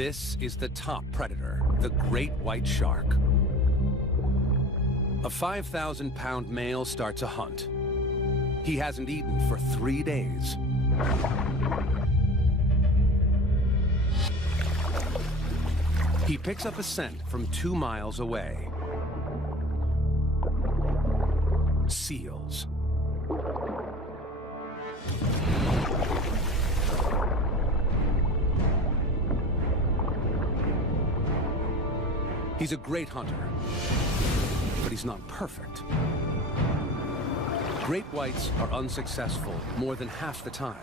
This is the top predator, the great white shark. A 5,000-pound male starts a hunt. He hasn't eaten for 3 days. He picks up a scent from 2 miles away. Seals. He's a great hunter, but he's not perfect. Great whites are unsuccessful more than half the time.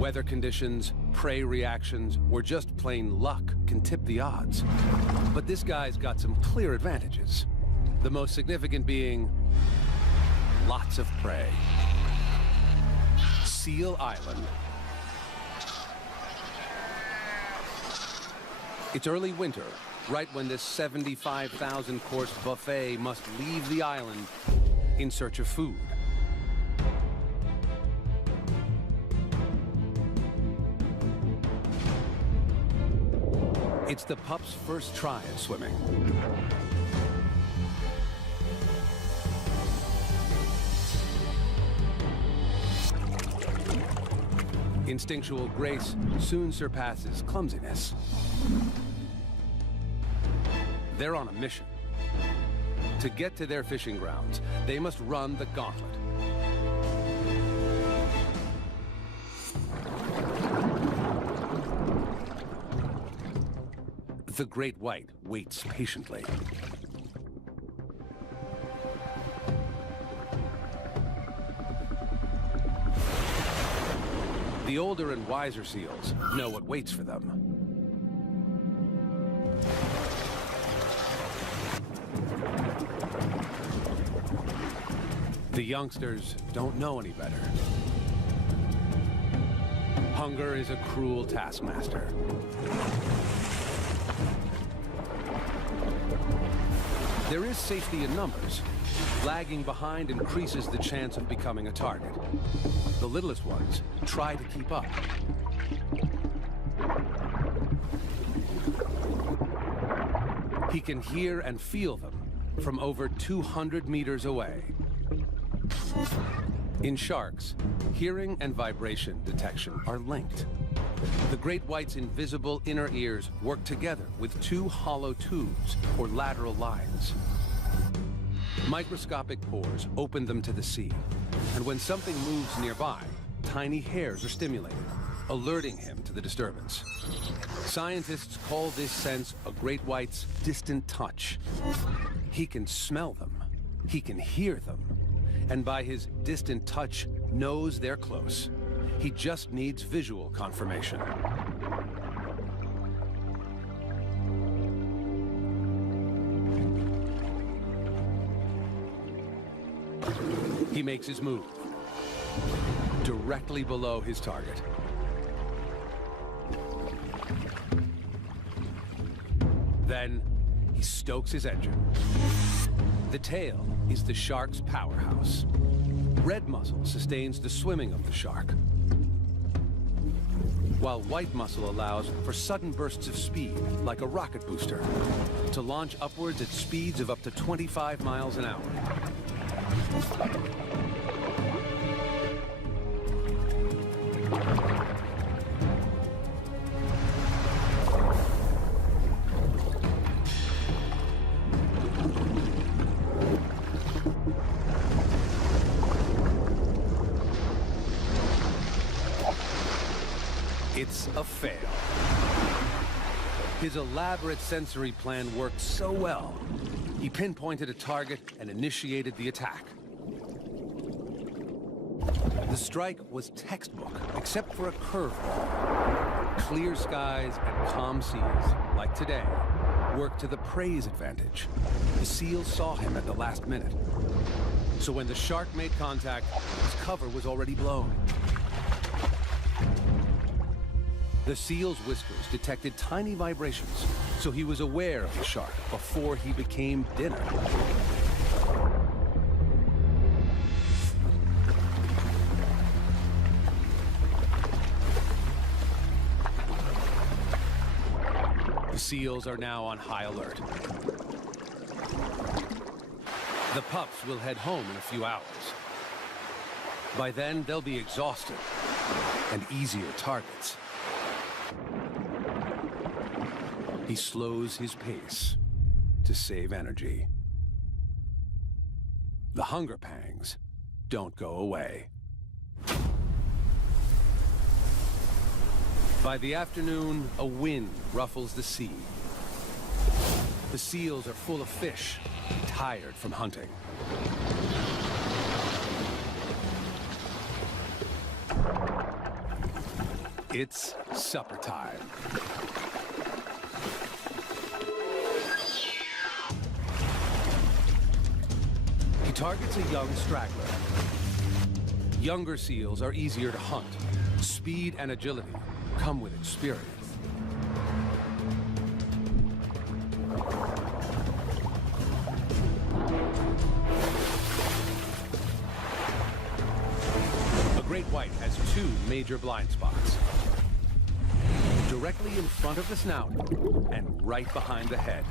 Weather conditions, prey reactions, or just plain luck can tip the odds. But this guy's got some clear advantages. The most significant being lots of prey. Seal Island. It's early winter, right when this 75,000-course buffet must leave the island in search of food. It's the pup's first try at swimming. Instinctual grace soon surpasses clumsiness. They're on a mission. To get to their fishing grounds, they must run the gauntlet. The great white waits patiently. The older and wiser seals know what waits for them. The youngsters don't know any better. Hunger is a cruel taskmaster. There is safety in numbers. Lagging behind increases the chance of becoming a target. The littlest ones try to keep up. He can hear and feel them from over 200 meters away. In sharks, hearing and vibration detection are linked. The great white's invisible inner ears work together with 2 hollow tubes, or lateral lines. Microscopic pores open them to the sea, and when something moves nearby, tiny hairs are stimulated, alerting him to the disturbance. Scientists call this sense a great white's distant touch. He can smell them, he can hear them, and by his distant touch, knows they're close. He just needs visual confirmation. He makes his move, directly below his target. Then, he stokes his engine. The tail is the shark's powerhouse. Red muscle sustains the swimming of the shark, while white muscle allows for sudden bursts of speed, like a rocket booster, to launch upwards at speeds of up to 25 miles an hour. It's a fail. His elaborate sensory plan worked so well. He pinpointed a target and initiated the attack. The strike was textbook, except for a curveball. Clear skies and calm seas, like today, worked to the prey's advantage. The seal saw him at the last minute. So when the shark made contact, his cover was already blown. The seal's whiskers detected tiny vibrations, so he was aware of the shark before he became dinner. seals are now on high alert. The pups will head home in a few hours. By then, they'll be exhausted and easier targets. He slows his pace to save energy. The hunger pangs don't go away. By the afternoon, a wind ruffles the sea. The seals are full of fish, tired from hunting. It's supper time. He targets a young straggler. Younger seals are easier to hunt. Speed and agility come with experience. A great white has two major blind spots. Directly in front of the snout and right behind the head.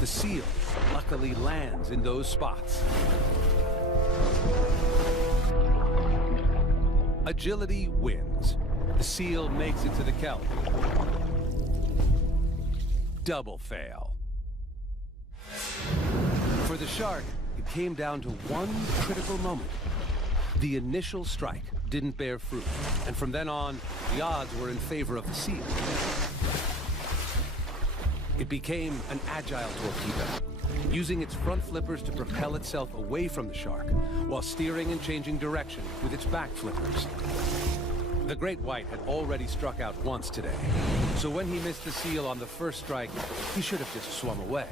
The seal luckily lands in those spots. Agility wins. The seal makes it to the kelp. Double fail. For the shark, it came down to one critical moment. The initial strike didn't bear fruit, and from then on, the odds were in favor of the seal. It became an agile torpedo, using its front flippers to propel itself away from the shark, while steering and changing direction with its back flippers. The great white had already struck out once today, so when he missed the seal on the first strike, he should have just swum away.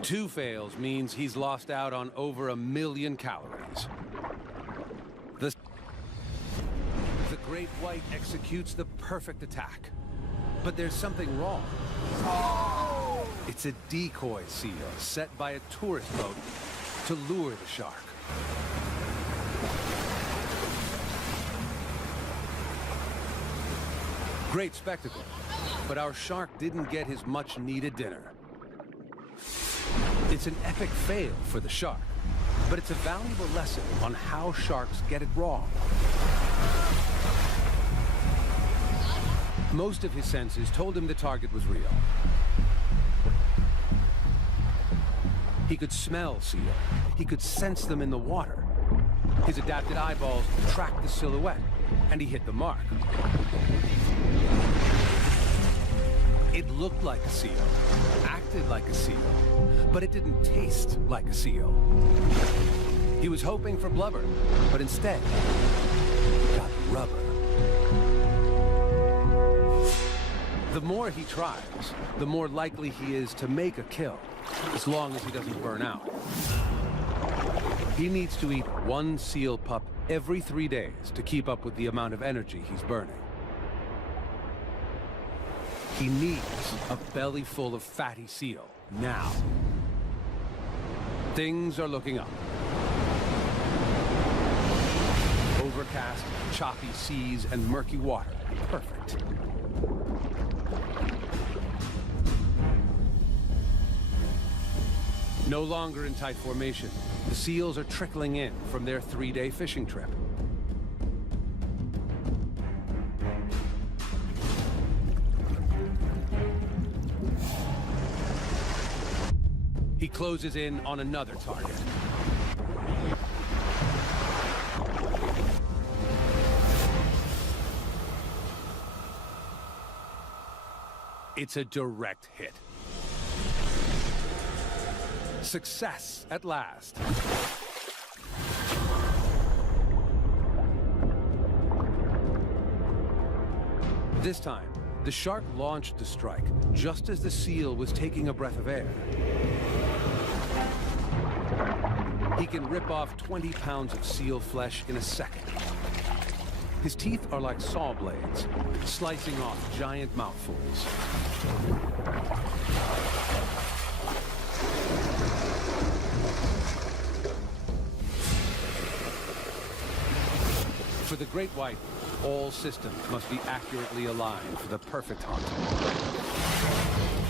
Two fails means he's lost out on over 1 million calories. The great white executes the perfect attack. But there's something wrong. It's a decoy seal set by a tourist boat to lure the shark. Great spectacle, but our shark didn't get his much-needed dinner. It's an epic fail for the shark, but it's a valuable lesson on how sharks get it wrong. Most of his senses told him the target was real. He could smell seal. He could sense them in the water. His adapted eyeballs tracked the silhouette, and he hit the mark. It looked like a seal, acted like a seal, but it didn't taste like a seal. He was hoping for blubber, but instead, he got rubber. The more he tries, the more likely he is to make a kill, as long as he doesn't burn out. He needs to eat one seal pup every 3 days to keep up with the amount of energy he's burning. He needs a belly full of fatty seal, now. Things are looking up. Overcast, choppy seas, and murky water. Perfect. No longer in tight formation, the seals are trickling in from their 3-day fishing trip. He closes in on another target. It's a direct hit. Success at last. This time, the shark launched the strike just as the seal was taking a breath of air. He can rip off 20 pounds of seal flesh in a second. His teeth are like saw blades, slicing off giant mouthfuls. For the great white, All systems must be accurately aligned for the perfect hunt.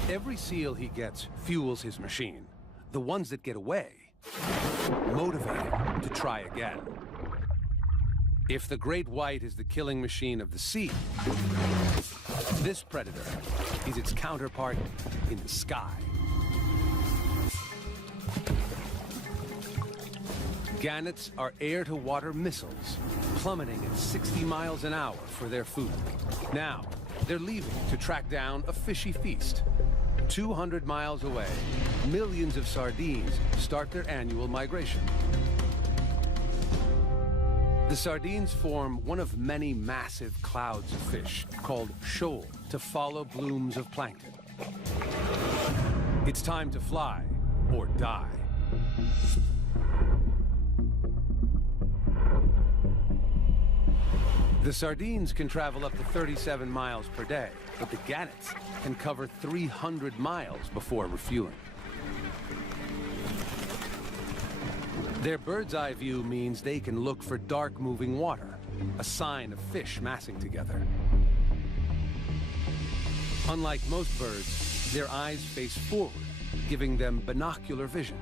Every seal he gets fuels his machine. The ones that get away motivate him to try again. If the great white is the killing machine of the sea, this predator is its counterpart in the sky. Gannets are air-to-water missiles, plummeting at 60 miles an hour for their food. Now, they're leaving to track down a fishy feast. 200 miles away, millions of sardines start their annual migration. The sardines form one of many massive clouds of fish called shoal to follow blooms of plankton. It's time to fly or die. The sardines can travel up to 37 miles per day, but the gannets can cover 300 miles before refueling. Their bird's-eye view means they can look for dark moving water, a sign of fish massing together. Unlike most birds, their eyes face forward, giving them binocular vision.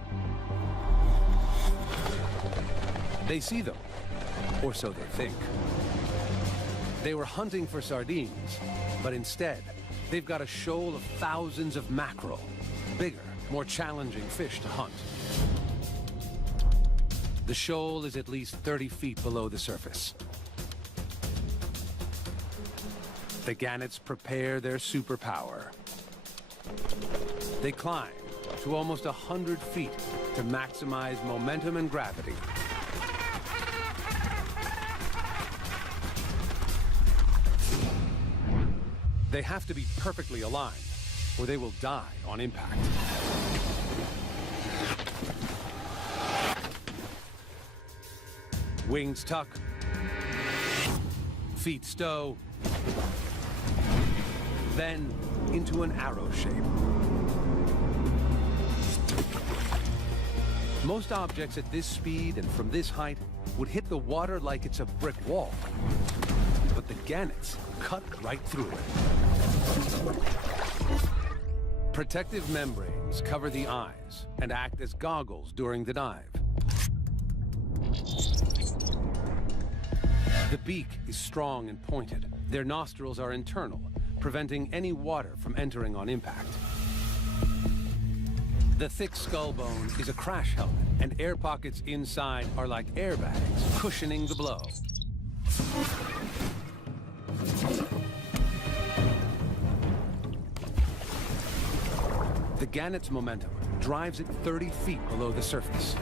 They see them, or so they think. They were hunting for sardines, but instead, they've got a shoal of thousands of mackerel, bigger, more challenging fish to hunt. The shoal is at least 30 feet below the surface. The gannets prepare their superpower. They climb to almost 100 feet to maximize momentum and gravity. They have to be perfectly aligned, or they will die on impact. Wings tuck, feet stow, then into an arrow shape. Most objects at this speed and from this height would hit the water like it's a brick wall. But the gannets cut right through it. Protective membranes cover the eyes and act as goggles during the dive. The beak is strong and pointed. Their nostrils are internal, preventing any water from entering on impact. The thick skull bone is a crash helmet, and air pockets inside are like airbags, cushioning the blow. The gannet's momentum drives it 30 feet below the surface.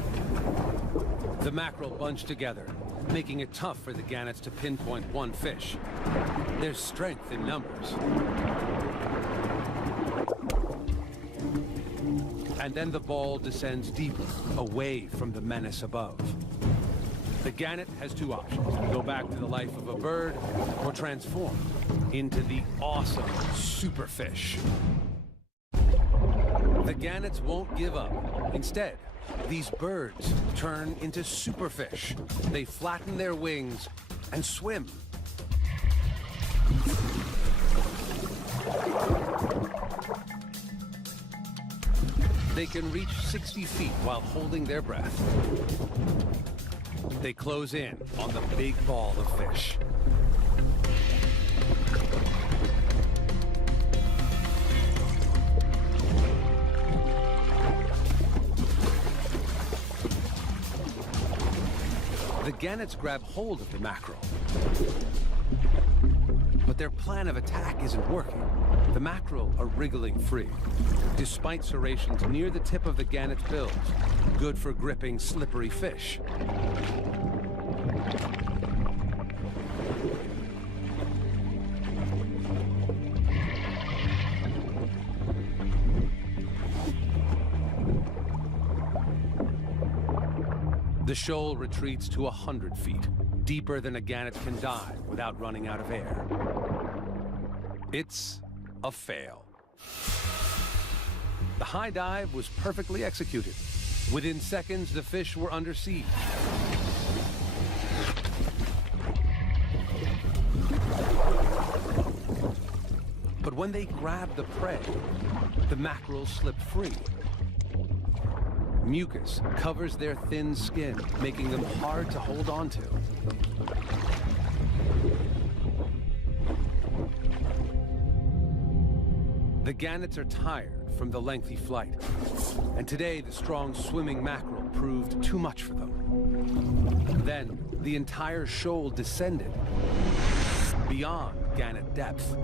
The mackerel bunch together, making it tough for the gannets to pinpoint one fish. There's strength in numbers. And then the ball descends deeper, away from the menace above. The gannet has two options: go back to the life of a bird, or transform into the awesome superfish. The gannets won't give up. Instead, these birds turn into superfish. They flatten their wings and swim. They can reach 60 feet while holding their breath. They close in on the big ball of fish. The gannets grab hold of the mackerel. But their plan of attack isn't working. The mackerel are wriggling free, despite serrations near the tip of the gannet's bills, good for gripping slippery fish. The shoal retreats to 100 feet, deeper than a gannet can dive without running out of air. It's a fail. The high dive was perfectly executed. Within seconds, the fish were under siege. But when they grabbed the prey, the mackerel slipped free. Mucus covers their thin skin, making them hard to hold on to. The gannets are tired from the lengthy flight, and today the strong swimming mackerel proved too much for them. Then the entire shoal descended beyond gannet depth.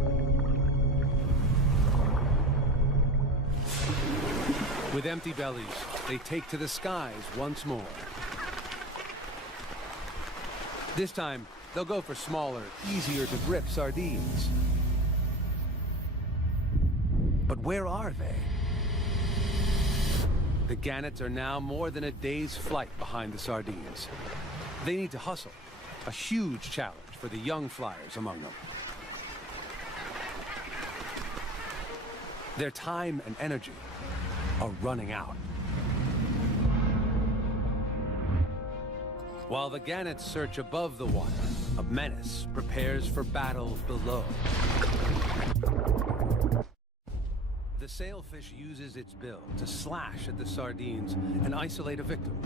With empty bellies, they take to the skies once more. This time, they'll go for smaller, easier to grip sardines. But where are they? The gannets are now more than a day's flight behind the sardines. They need to hustle, a huge challenge for the young flyers among them. Their time and energy are running out. While the gannets search above the water, a menace prepares for battle below. The sailfish uses its bill to slash at the sardines and isolate a victim.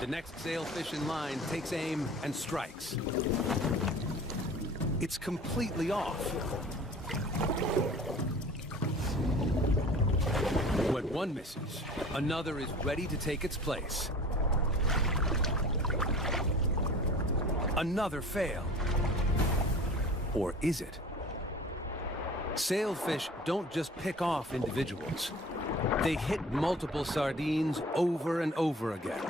The next sailfish in line takes aim and strikes. It's completely off. When one misses, another is ready to take its place. Another failed. Or is it? Sailfish don't just pick off individuals. They hit multiple sardines over and over again.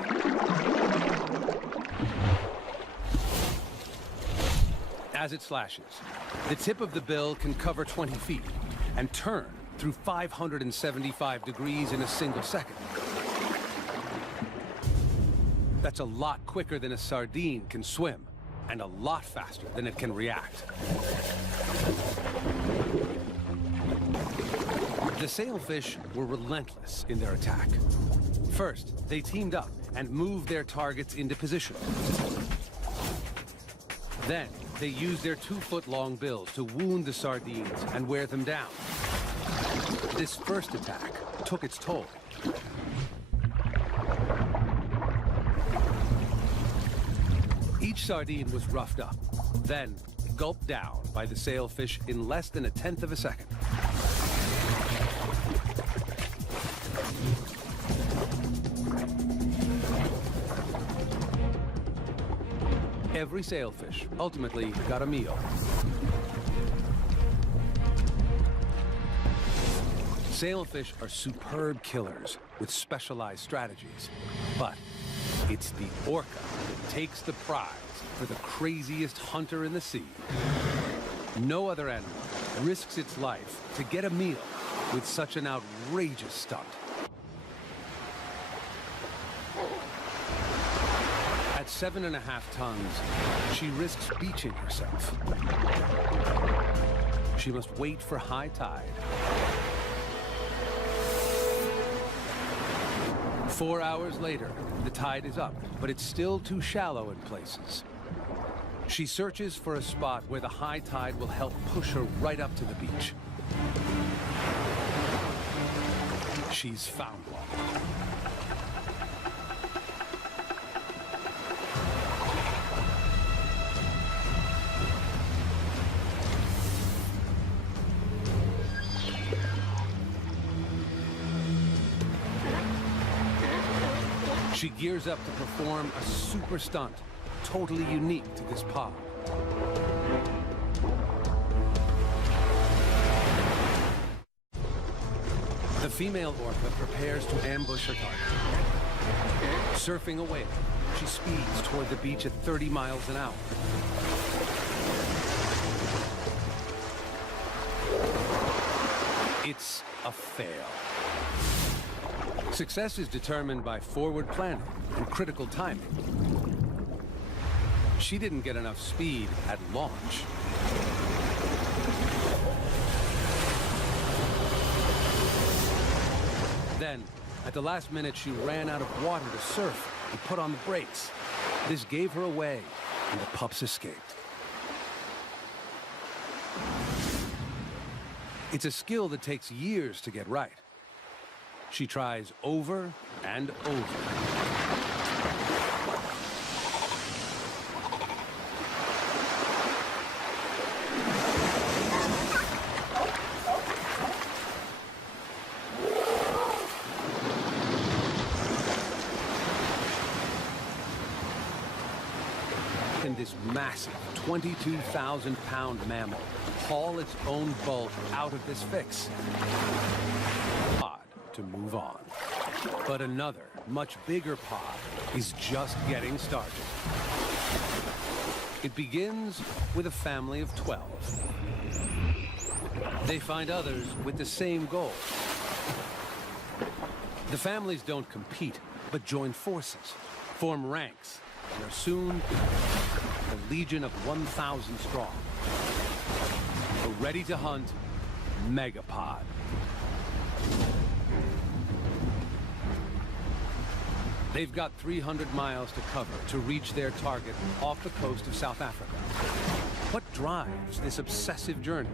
As it slashes, the tip of the bill can cover 20 feet and turn through 575 degrees in a single second. That's a lot quicker than a sardine can swim, and a lot faster than it can react. The sailfish were relentless in their attack. First, they teamed up and moved their targets into position. Then, they used their 2-foot-long bills to wound the sardines and wear them down. This first attack took its toll. Each sardine was roughed up, then gulped down by the sailfish in less than 1/10 of a second. Every sailfish ultimately got a meal. Sailfish are superb killers with specialized strategies, but it's the orca that takes the prize for the craziest hunter in the sea. No other animal risks its life to get a meal with such an outrageous stunt. At 7.5 tons, she risks beaching herself. She must wait for high tide. 4 hours later, the tide is up, but it's still too shallow in places. She searches for a spot where the high tide will help push her right up to the beach. She's found one. She gears up to perform a super stunt, totally unique to this pod. The female orca prepares to ambush her target. Surfing a wave, she speeds toward the beach at 30 miles an hour. It's a fail. Success is determined by forward planning and critical timing. She didn't get enough speed at launch. Then, at the last minute, she ran out of water to surf and put on the brakes. This gave her away, and the pups escaped. It's a skill that takes years to get right. She tries over and over. This massive 22,000-pound mammal haul its own bulk out of this fix. Pod to move on. But another, much bigger pod is just getting started. It begins with a family of 12. They find others with the same goal. The families don't compete, but join forces, form ranks, and are soon a legion of 1,000 strong. A ready to hunt megapod. They've got 300 miles to cover to reach their target off the coast of South Africa. What drives this obsessive journey?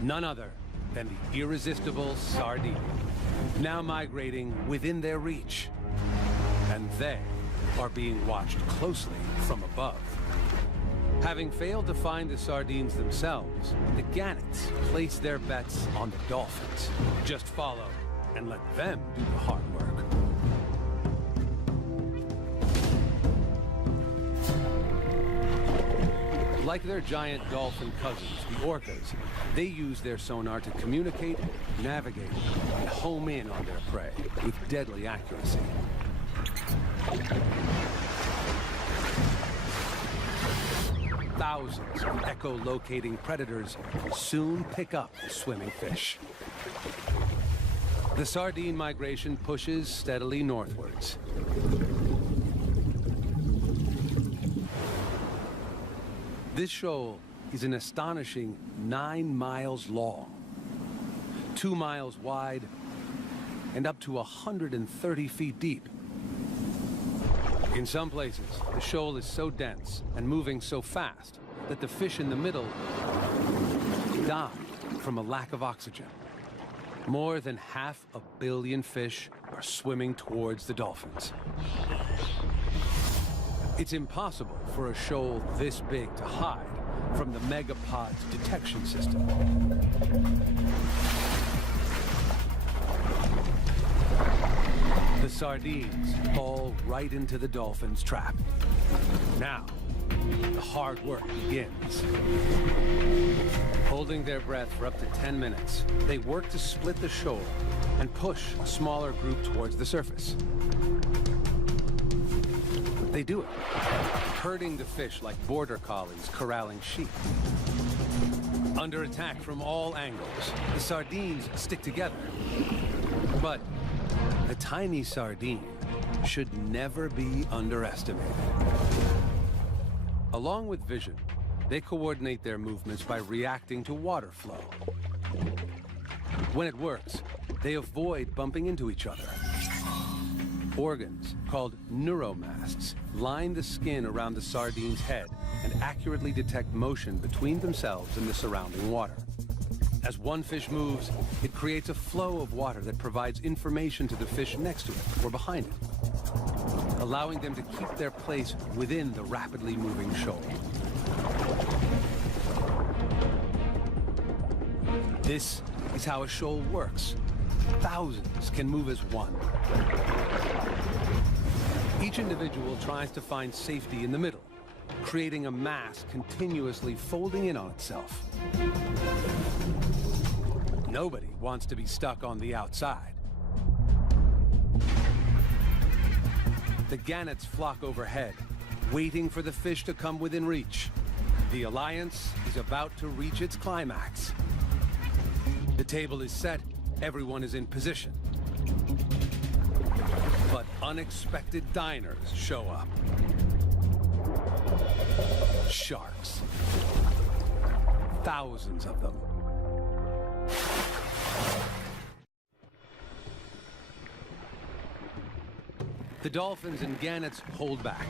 None other than the irresistible sardine, now migrating within their reach. And they are being watched closely from above. Having failed to find the sardines themselves, the gannets place their bets on the dolphins. Just follow and let them do the hard work. Like their giant dolphin cousins, the orcas, they use their sonar to communicate, navigate, and home in on their prey with deadly accuracy. Thousands of echolocating predators soon pick up the swimming fish. The sardine migration pushes steadily northwards. This shoal is an astonishing 9 miles long, 2 miles wide, and up to 130 feet deep. In some places, the shoal is so dense and moving so fast that the fish in the middle die from a lack of oxygen. More than 500 million fish are swimming towards the dolphins. It's impossible for a shoal this big to hide from the megapod's detection system. The sardines fall right into the dolphins' trap. Now, the hard work begins. Holding their breath for up to 10 minutes, they work to split the shoal and push a smaller group towards the surface. They do it, herding the fish like border collies corralling sheep. Under attack from all angles, the sardines stick together. But the tiny sardine should never be underestimated. Along with vision, they coordinate their movements by reacting to water flow. When it works, they avoid bumping into each other. Organs, called neuromasts, line the skin around the sardine's head and accurately detect motion between themselves and the surrounding water. As one fish moves, it creates a flow of water that provides information to the fish next to it or behind it, allowing them to keep their place within the rapidly moving shoal. This is how a shoal works. Thousands can move as one. Each individual tries to find safety in the middle, creating a mass continuously folding in on itself. Nobody wants to be stuck on the outside. The gannets flock overhead, waiting for the fish to come within reach. The alliance is about to reach its climax. The table is set, everyone is in position. But unexpected diners show up. Sharks. Thousands of them. The dolphins and gannets hold back,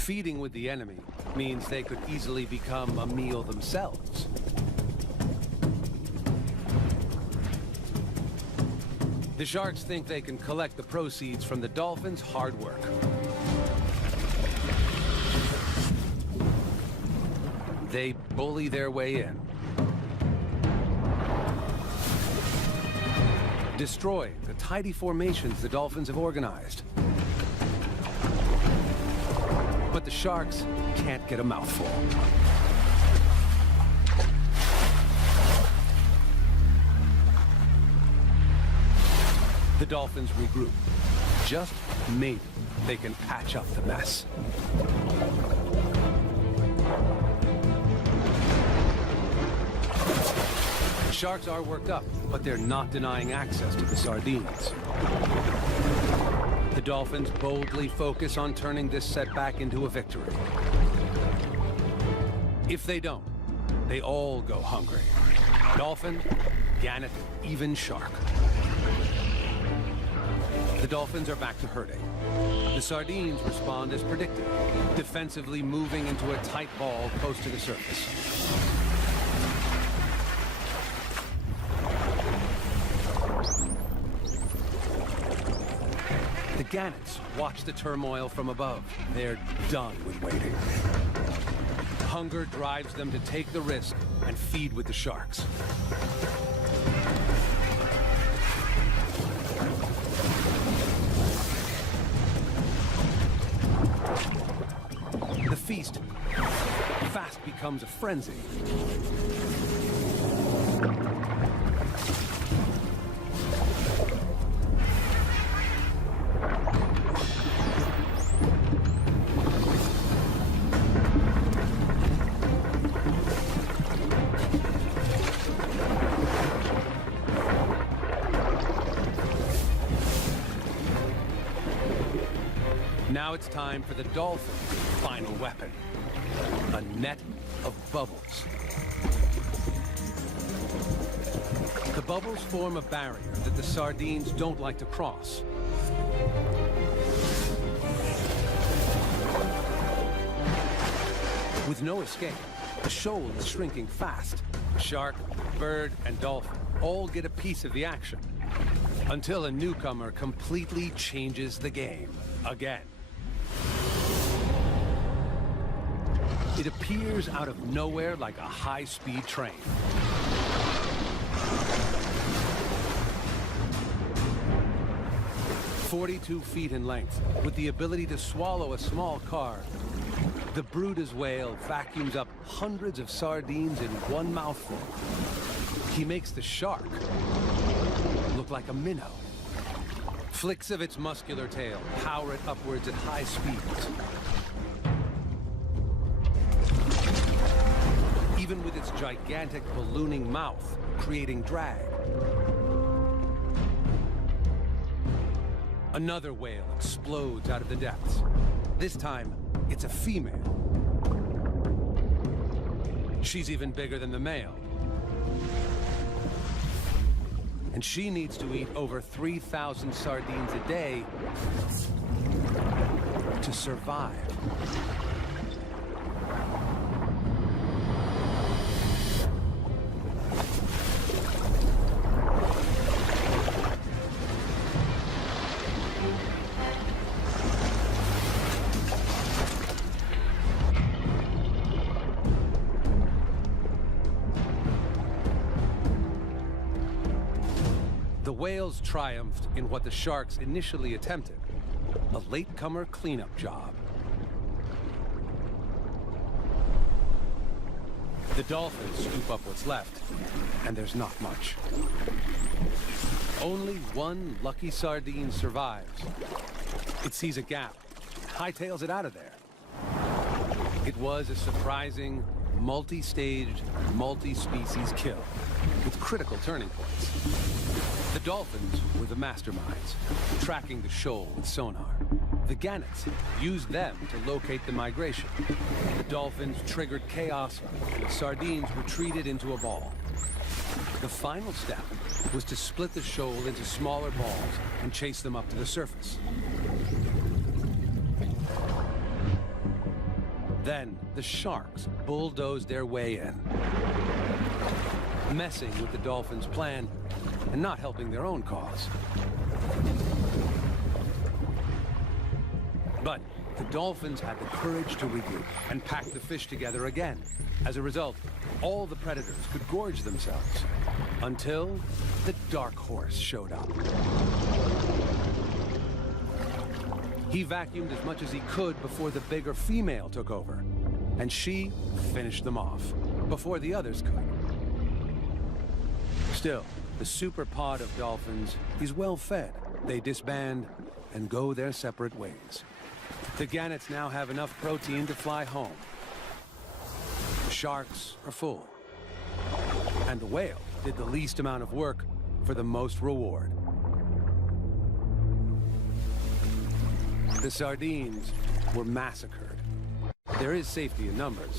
Feeding with the enemy means they could easily become a meal themselves. The sharks think they can collect the proceeds from the dolphins' hard work. They bully their way in, destroying the tidy formations the dolphins have organized. But the sharks can't get a mouthful. The dolphins regroup. Just maybe they can patch up the mess. The sharks are worked up, but they're not denying access to the sardines. The dolphins boldly focus on turning this setback into a victory. If they don't, they all go hungry. Dolphin, gannet, even shark. The dolphins are back to herding. The sardines respond as predicted, defensively moving into a tight ball close to the surface. The gannets watch the turmoil from above. They're done with waiting. Hunger drives them to take the risk and feed with the sharks. The feast fast becomes a frenzy. Now it's time for the dolphin's final weapon, a net of bubbles. The bubbles form a barrier that the sardines don't like to cross. With no escape, the shoal is shrinking fast. Shark, bird, and dolphin all get a piece of the action, until a newcomer completely changes the game again. It appears out of nowhere like a high-speed train. "42 feet in length, with the ability to swallow a small car, the Brutus whale vacuums up hundreds of sardines in one mouthful. He makes the shark look like a minnow. Flicks of its muscular tail power it upwards at high speeds. Even with its gigantic ballooning mouth, creating drag. Another whale explodes out of the depths. This time, it's a female. She's even bigger than the male. And she needs to eat over 3,000 sardines a day to survive. The whales triumphed in what the sharks initially attempted, a latecomer cleanup job. The dolphins scoop up what's left, and there's not much. Only one lucky sardine survives. It sees a gap, hightails it out of there. It was a surprising, multi-staged, multi-species kill, with critical turning points. The dolphins were the masterminds, tracking the shoal with sonar. The gannets used them to locate the migration. The dolphins triggered chaos, and the sardines retreated into a ball. The final step was to split the shoal into smaller balls and chase them up to the surface. Then the sharks bulldozed their way in, messing with the dolphins' plan and not helping their own cause. But the dolphins had the courage to regroup and pack the fish together again. As a result, all the predators could gorge themselves until the dark horse showed up. He vacuumed as much as he could before the bigger female took over, and she finished them off before the others could. Still, the super pod of dolphins is well fed. They disband and go their separate ways. The gannets now have enough protein to fly home. The sharks are full. And the whale did the least amount of work for the most reward. The sardines were massacred. There is safety in numbers.